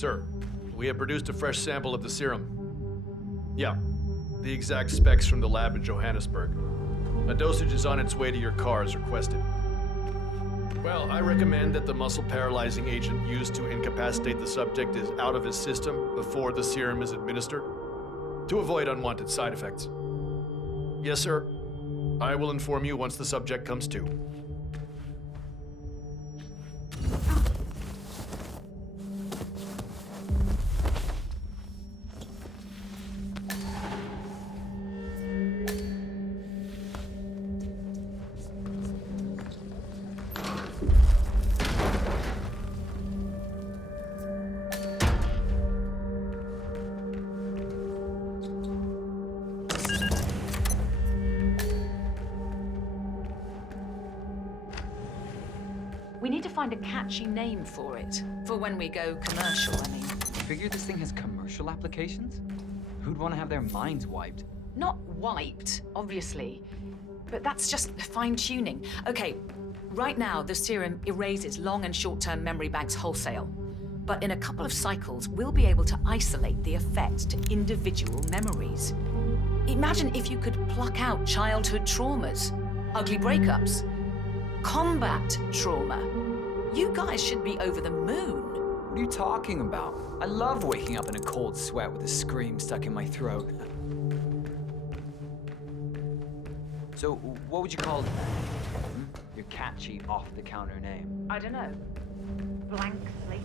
Sir, we have produced a fresh sample of the serum. Yeah, the exact specs from the lab in Johannesburg. A dosage is on its way to your car as requested. Well, I recommend that the muscle-paralyzing agent used to incapacitate the subject is out of his system before the serum is administered, to avoid unwanted side effects. Yes, sir. I will inform you once the subject comes to. We need to find a catchy name for it. For when we go commercial, I mean. Figure this thing has commercial applications? Who'd want to have their minds wiped? Not wiped, obviously. But that's just fine-tuning. Okay, right now the serum erases long and short-term memory banks wholesale. But in a couple of cycles, we'll be able to isolate the effect to individual memories. Imagine if you could pluck out childhood traumas, ugly breakups, combat trauma. You guys should be over the moon. What are you talking about? I love waking up in a cold sweat with a scream stuck in my throat. So, what would you call your catchy, off-the-counter name? I don't know. Blank slate.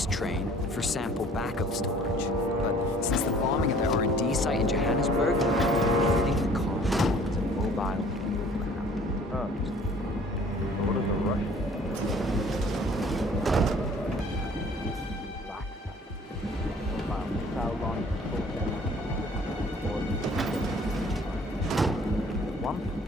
this train for sample backup storage. But since the bombing at the R&D site in Johannesburg, I think the car is a mobile. Huh. So what is a Russian? Black. Mobile. How long one?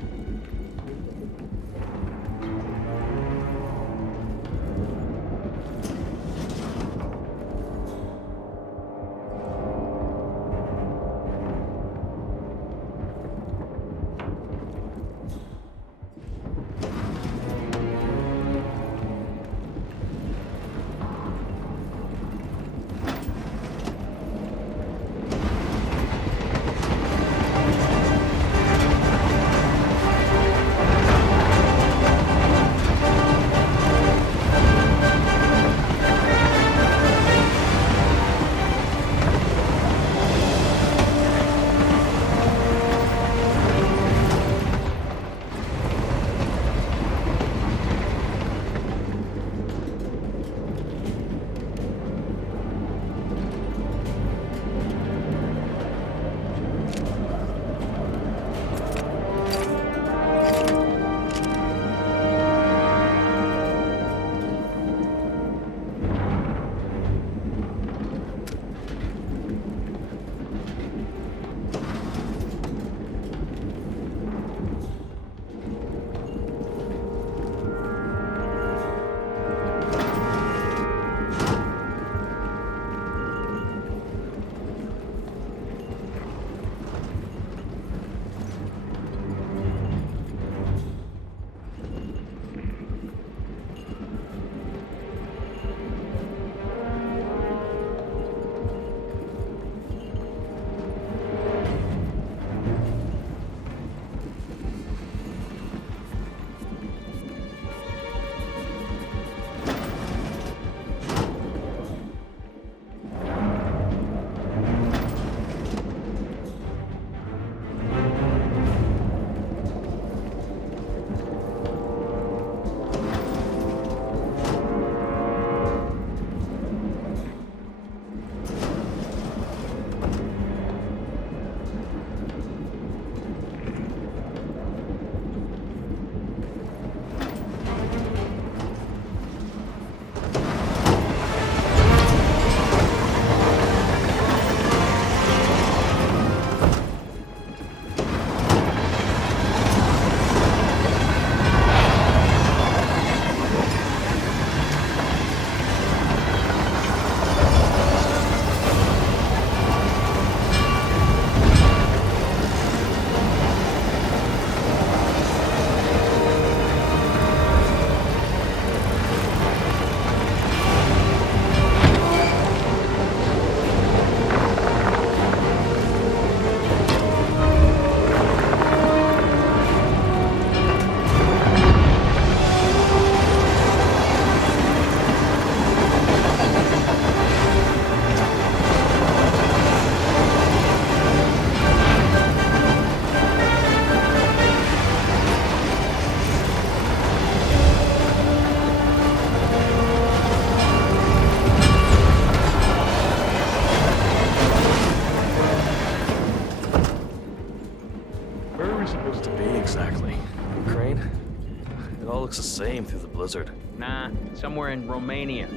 looks the same through the blizzard. Nah, somewhere in Romania.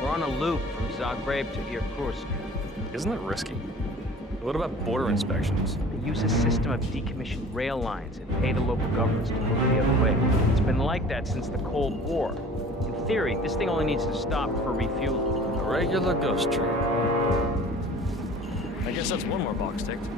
We're on a loop from Zagreb to Irkutsk. Isn't that risky? What about border inspections? They use a system of decommissioned rail lines and pay the local governments to look the other way. It's been like that since the Cold War. In theory, this thing only needs to stop for refueling. A regular ghost train. I guess that's one more box ticked.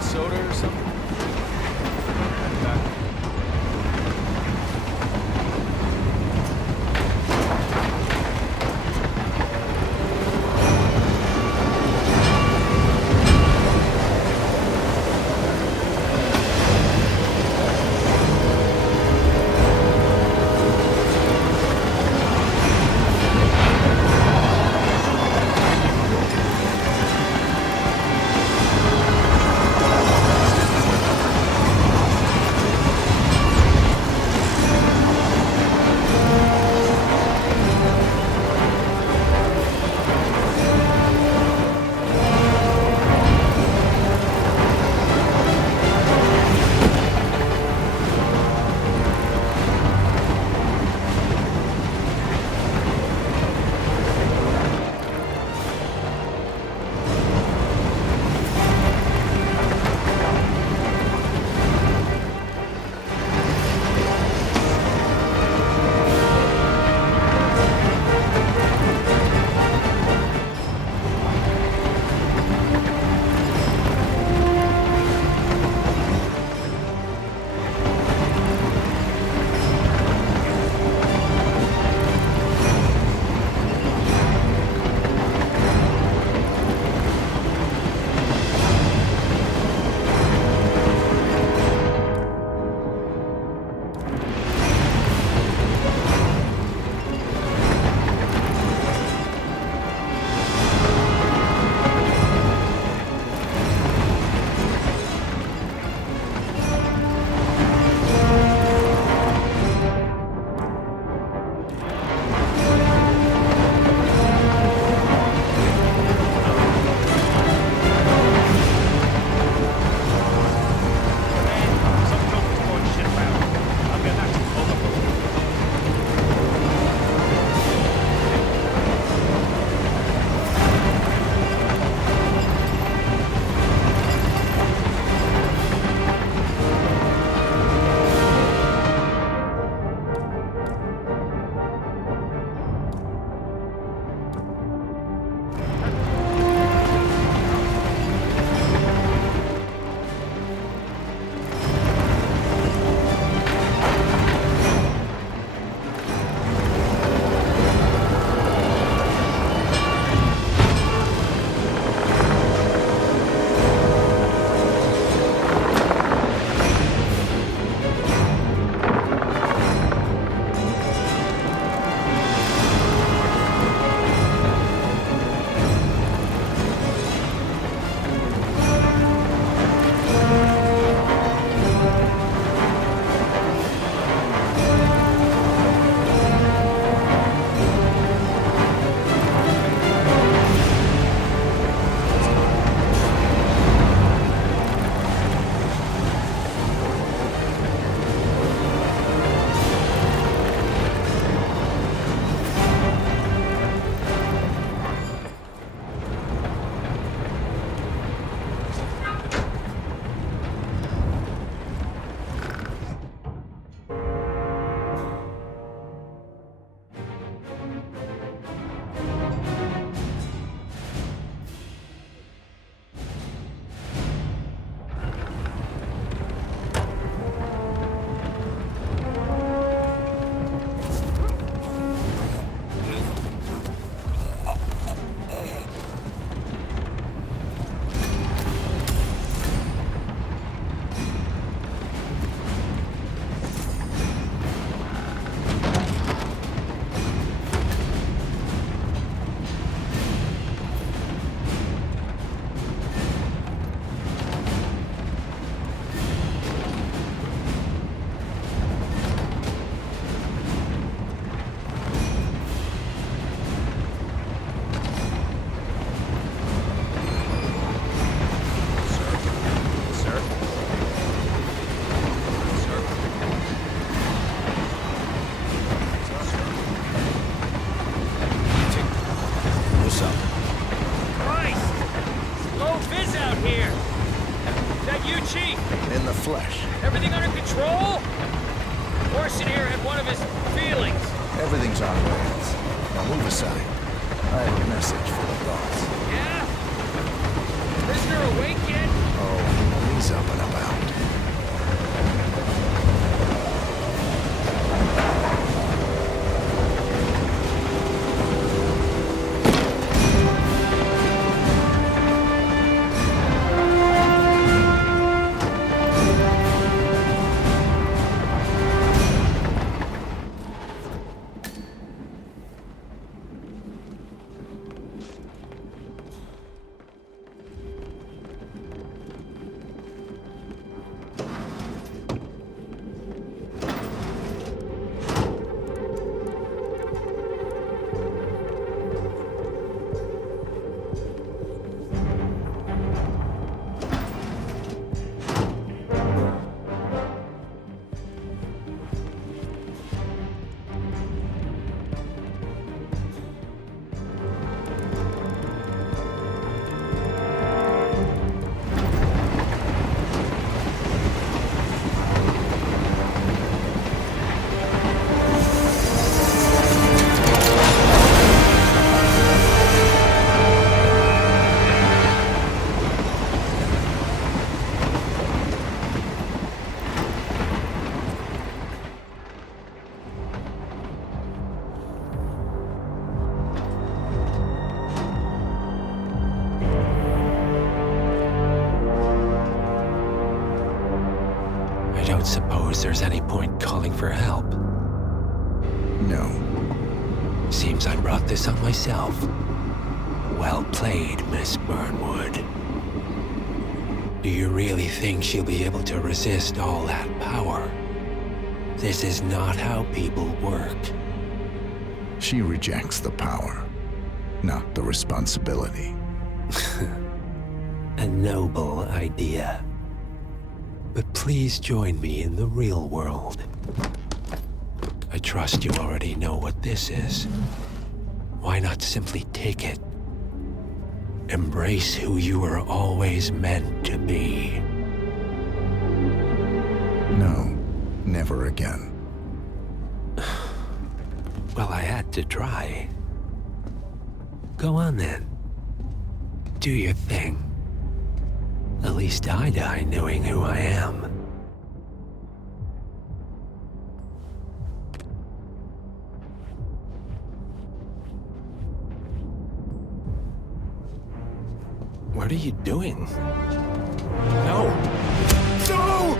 a soda or something? Back. flesh. Everything under control? Orson here had one of his feelings. Everything's on rails. Now move aside. I have a message for the boss. Yeah? Prisoner awake yet? Oh, He's up and about. I don't suppose there's any point calling for help. No. Seems I brought this on myself. Well played, Miss Burnwood. Do you really think she'll be able to resist all that power? This is not how people work. She rejects the power, not the responsibility. A noble idea. But please join me in the real world. I trust you already know what this is. Why not simply take it? Embrace who you were always meant to be. No, never again. Well, I had to try. Go on then. Do your thing. At least I die knowing who I am. What are you doing? No! No!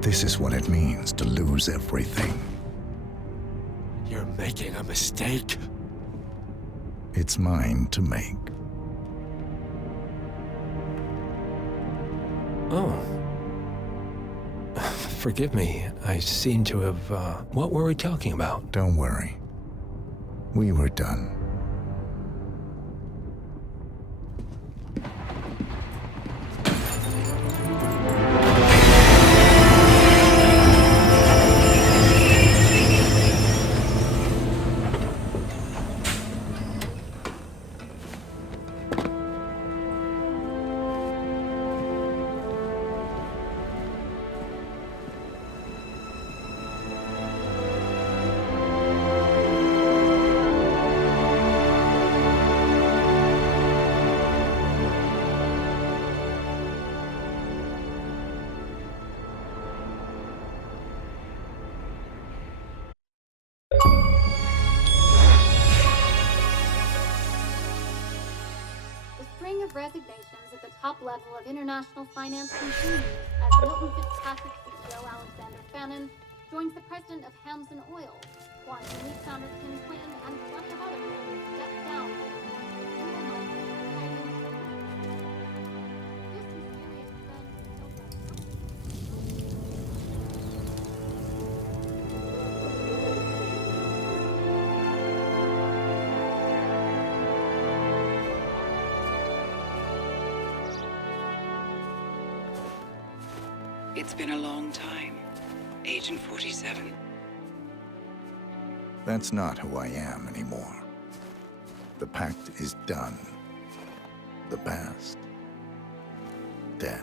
This is what it means to lose everything. You're making a mistake. It's mine to make. Oh. Forgive me. I seem to have, What were we talking about? Don't worry. We were done. The string of resignations at the top level of international finance continues as Milton Fitzpatrick CEO Alexander Fannin joins the president of Hamson Oil, Quantum Leap founder Tim Quinn, and plenty of others who step down. It's been a long time, Agent 47. That's not who I am anymore. The pact is done. The past, dead.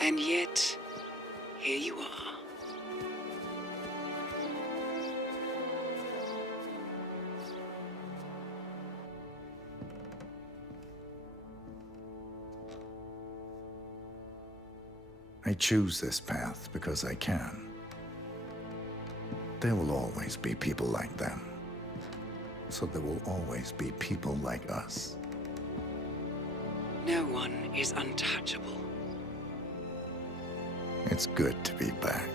And yet, here you are. I choose this path because I can. There will always be people like them. So there will always be people like us. No one is untouchable. It's good to be back.